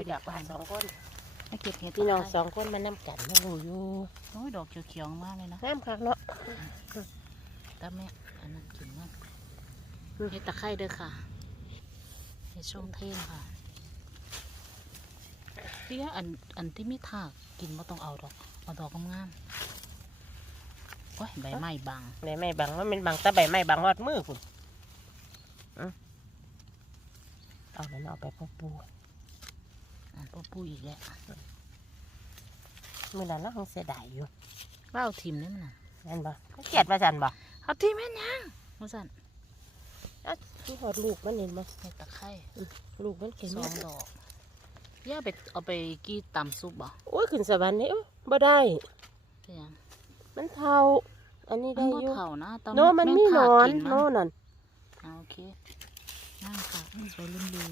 พี่ดอกสองคนมาเก็บเห็ดพี่น้องสองคนมานำกันมาหูอยู่โอ้ยดอกเขียวๆมากเลยนะน้ำคักเนาะตาแม่อันนั้นกินมากเห็ดตะไคร้เด้อค่ะเห็ดช่วงเทนค่ะพี่ว่าอันอันที่มีถากกินไม่ต้องเอาดอกเอาดอกงามๆโอ้ยใบไม้บางใบไม้บังว่ามันบังแตะใบไม้บังฮอดมือคุณเอาแล้วเอาไปพ่อปู อันพ่อปุ้ยอีกแล้วมือนั้นเราคงเสียดายอยู่ว่าเอาทิมนี่มันน่ะนั่นบ่เขาเกลียดมาจันบ่เอาทิมแม่นยังมาสั่นที่หอดลูกมันเห็นบ่เห็ดตะไคร้ลูกมันเข็นสองดอกย่าไปเอาไปกี้ตำซุปบ่โอ้ยขึ้นสวรรค์นี่บ่ได้เป็นหยังมันเท่าอันนี้ได้อยู่เท่านะตอนโนมันมีนอนแงโนทากกิมันั่นโอเคนั่นค่ะสวยลุ่มดี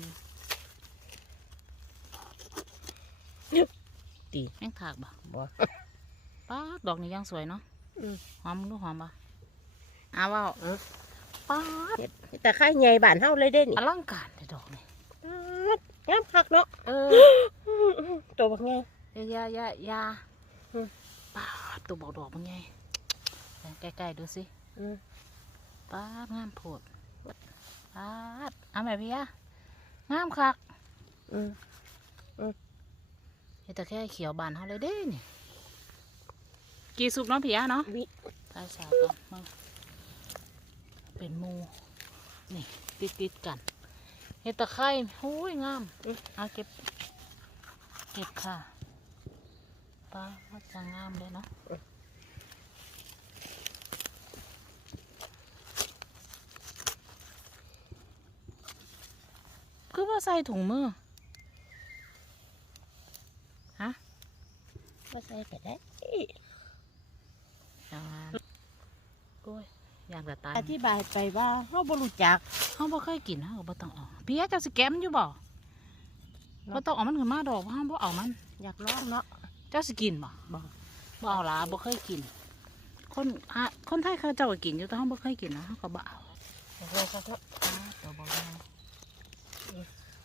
ตีแม่งถากบ่บ่ป้าดดอกนี้ยังสวยเนาะอืมหอมดูหอมบ่อ้าวว่าป้าดแต่ไข่ใหญ่บ้านเฮาเลยเด้นี่อลังการเลยดอกนี่งามคักเนาะเออตัวบักไงยายายายาอืมป้าดตัวบอกดอกมันไงใกล้ๆดูสิอืมป้าดงามโพดป้าดเอาแม่พี่ยางามคักอืมเฮ็ ดแต่แค่เขียวบานเฮาเลยเด้นี่กี่สุกเนาะพี่ยาเนาะวิใต้สาวก่อนมาเป็นหมูนี่ติดติดๆกันเห็ดตะไคร้โอ้ยงามเอาเก็บ เก็บค่ะป้าว่าจะงามเลยเนาะคือว่าใส่ถุงมือ ฮะ มาใส่ก็ได้จังงามโอ้ยอยากจะตายอธิบายไปว่าเฮาบ่รู้จักเขาบ่เคยกินเขาก็บ่ต้องเอาพี่เจ้าสิแกะมันอยู่บ่บ่ต้องเอามันขึ้นมาดอกเพราะเขาบ่เอามัน อยากลองเนาะเจ้าสิกินบ่บ่บ่เอาล่ะบ่เคยกิน คนฮะคนไทยเขาเจ้าก็กินอยู่แต่เขาบ่เคยกินนะเขาก็บ่เอาอยากลองครับเนาะอ่าตัวบ่เอา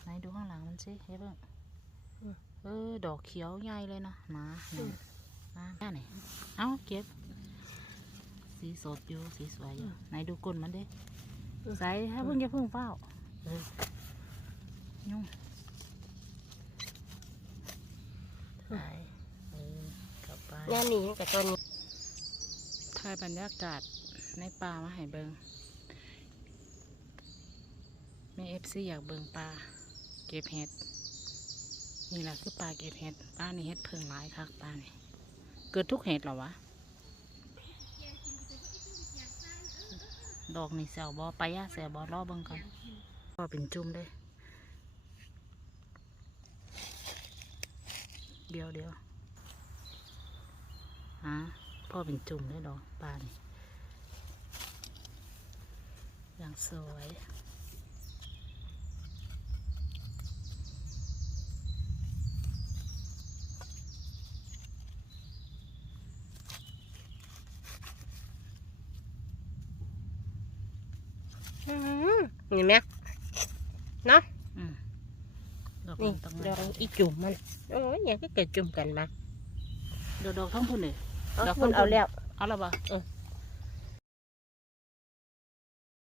ไหนดูข้างหลังมันสิเฮ้ยเบิ่งเออ ดอกเขียวใหญ่เลยเนาะมานี่มาแค่ไหนเอาเก็บ สีสดอยู่ สีสวยอยู่ ไหนดูก้นมันดิใส่ให้เพิ่งอย่าเพิ่งเฝ้าเออยุ่งไปเออกลับไปงานนี้กับต้นนี้ถ่ายบรรยากาศในป่ามาให้เบิงแม่เอฟซีอยากเบิงปลาเก็บเห็ด นี่แหละคือปลาเก็บเห็ดปลานี่เห็ดเพิงหลายคักปลานี่เกิดทุกเห็ดหรอวะ ดอกนี่แซวบอปลายาแซวบอรอเบิงก่อนพอเป็นจุ่มเลยเดียวเดียวฮะพ่อเป็นจุ่มได้ดอกปลานี่อย่างสวย อืมนี่แม่เนาะอืมดอกนี่มันต้องดอกอีจุ่มมันโอ้ยอย่างก็เกิดจุ่มกันมาดอกดอกทั้งพุ่นเลยเอาดอกคุณเอาแล้วเอาและบ่เออ